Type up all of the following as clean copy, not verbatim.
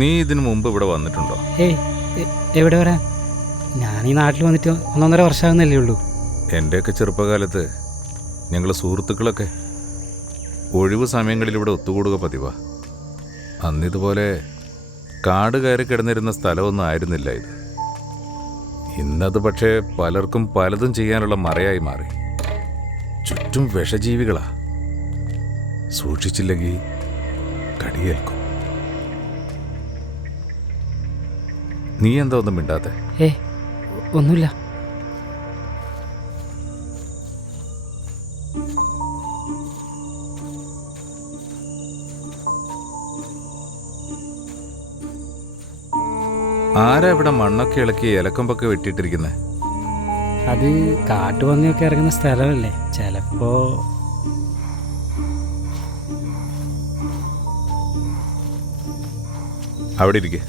നീ ഇതിനു മുമ്പ് ഇവിടെ വന്നിട്ടുണ്ടോ? ഏയ് എവിടെ വരാൻ, ഞാൻ ഈ നാട്ടിൽ വന്നിട്ട് 1.5 വർഷമാകുന്നല്ലേ ഉള്ളൂ. എൻ്റെയൊക്കെ ചെറുപ്പകാലത്ത് ഞങ്ങൾ സുഹൃത്തുക്കളൊക്കെ ഒഴിവ് സമയങ്ങളിൽ ഇവിടെ ഒത്തുകൂടുക പതിവാ. അന്നിതുപോലെ കാട് കയറി കിടന്നിരുന്ന സ്ഥലമൊന്നും ആയിരുന്നില്ല ഇത്. ഇന്നത് പക്ഷേ പലർക്കും പലതും ചെയ്യാനുള്ള മറയായി മാറി. ചുറ്റും വിഷജീവികളാ, സൂക്ഷിച്ചില്ലെങ്കിൽ കടിയേൽക്കും. നീ എന്താ ഒന്നും മിണ്ടാത്തെ? ഒന്നുമില്ല. ആരാ ഇവിടെ മണ്ണൊക്കെ ഇളക്കി ഇലക്കൊമ്പൊക്കെ വെട്ടിയിട്ടിരിക്കുന്നേ? അത് കാട്ടുപന്നിയൊക്കെ ഇറങ്ങുന്ന സ്ഥലമല്ലേ, ചിലപ്പോ. അവിടെ ഇരിക്കെ.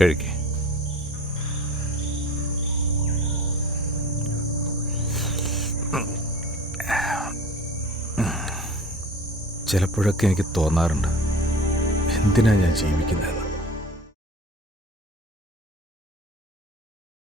കഴിക്കേ. ചിലപ്പോഴൊക്കെ എനിക്ക് തോന്നാറുണ്ട്, എന്തിനാ ഞാൻ ജീവിക്കുന്നത്.